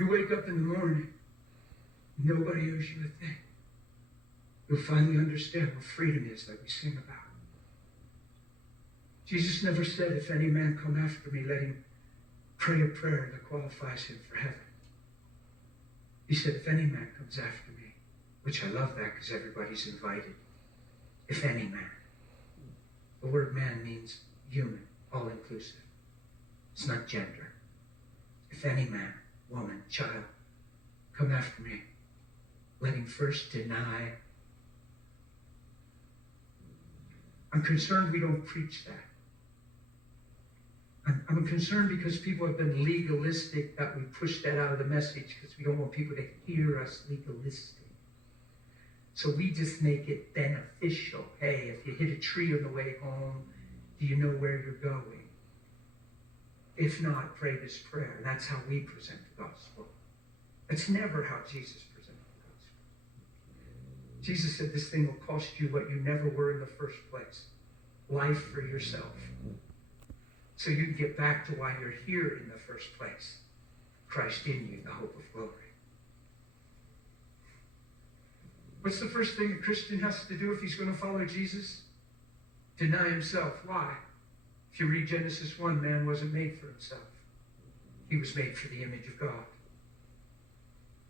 You wake up in the morning, nobody owes you a thing. You'll finally understand what freedom is that we sing about. Jesus never said, if any man come after me, let him pray a prayer that qualifies him for heaven. He said, if any man comes after me, which I love that because everybody's invited. If any man. The word man means human, all-inclusive. It's not gender. If any man, woman, child, come after me, let him first deny. I'm concerned we don't preach that. I'm concerned because people have been legalistic that we push that out of the message because we don't want people to hear us legalistic. So we just make it beneficial. Hey, if you hit a tree on the way home, do you know where you're going? If not, pray this prayer. And that's how we present the gospel. That's never how Jesus presented the gospel. Jesus said this thing will cost you what you never were in the first place. Life for yourself. So you can get back to why you're here in the first place. Christ in you, the hope of glory. What's the first thing a Christian has to do if he's going to follow Jesus? Deny himself. Why? If you read Genesis 1, man wasn't made for himself. He was made for the image of God.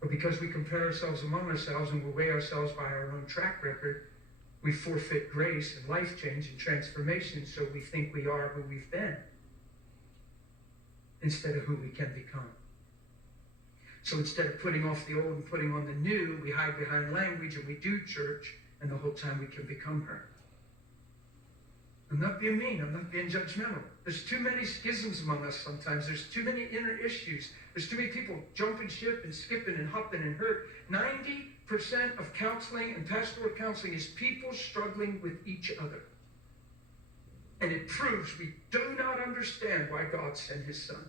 But because we compare ourselves among ourselves and we weigh ourselves by our own track record, we forfeit grace and life change and transformation, so we think we are who we've been instead of who we can become. So instead of putting off the old and putting on the new, we hide behind language and we do church, and the whole time we can become her. I'm not being mean. I'm not being judgmental. There's too many schisms among us sometimes. There's too many inner issues. There's too many people jumping ship and skipping and hopping and hurt. 90% of counseling and pastoral counseling is people struggling with each other. And it proves we do not understand why God sent his son.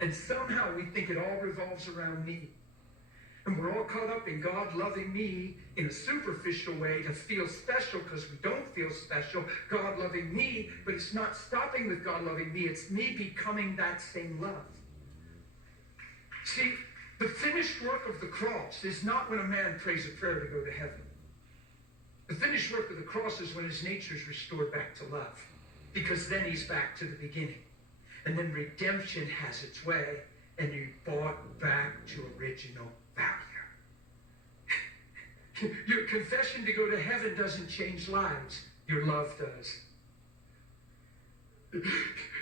And somehow we think it all revolves around me. And we're all caught up in God loving me in a superficial way to feel special because we don't feel special. God loving me, but it's not stopping with God loving me. It's me becoming that same love. See, the finished work of the cross is not when a man prays a prayer to go to heaven. The finished work of the cross is when his nature is restored back to love. Because then he's back to the beginning. And then redemption has its way, and you're brought back to original value. Your confession to go to heaven doesn't change lives. Your love does.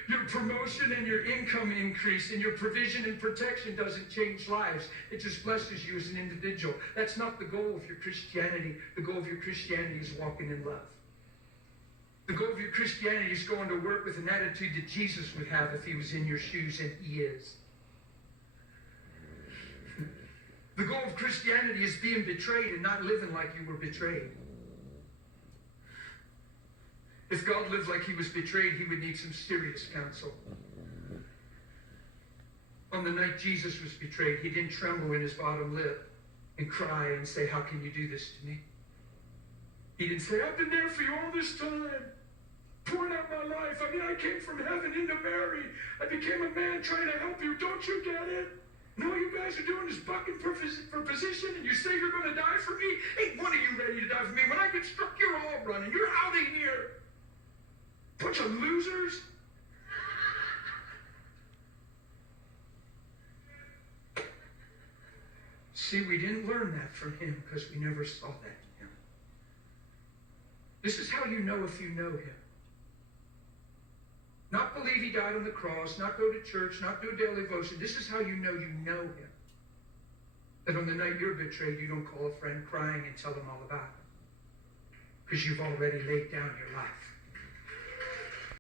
Your promotion and your income increase and your provision and protection doesn't change lives. It just blesses you as an individual. That's not the goal of your Christianity. The goal of your Christianity is walking in love. The goal of your Christianity is going to work with an attitude that Jesus would have if he was in your shoes, and he is. The goal of Christianity is being betrayed and not living like you were betrayed. If God lived like he was betrayed, he would need some serious counsel. On the night Jesus was betrayed, he didn't tremble in his bottom lip and cry and say, how can you do this to me? He didn't say, I've been there for you all this time, pouring out my life. I mean, I came from heaven into Mary. I became a man trying to help you. Don't you get it? And all you guys are doing is bucking for position, and you say you're going to die for me? Ain't one of you ready to die for me. When I get struck, you're all running. You're out of here. Bunch of losers. See, we didn't learn that from him because we never saw that in him. This is how you know if you know him. Not believe he died on the cross, not go to church, not do a daily devotion. This is how you know him. That on the night you're betrayed, you don't call a friend crying and tell them all about it. Because you've already laid down your life.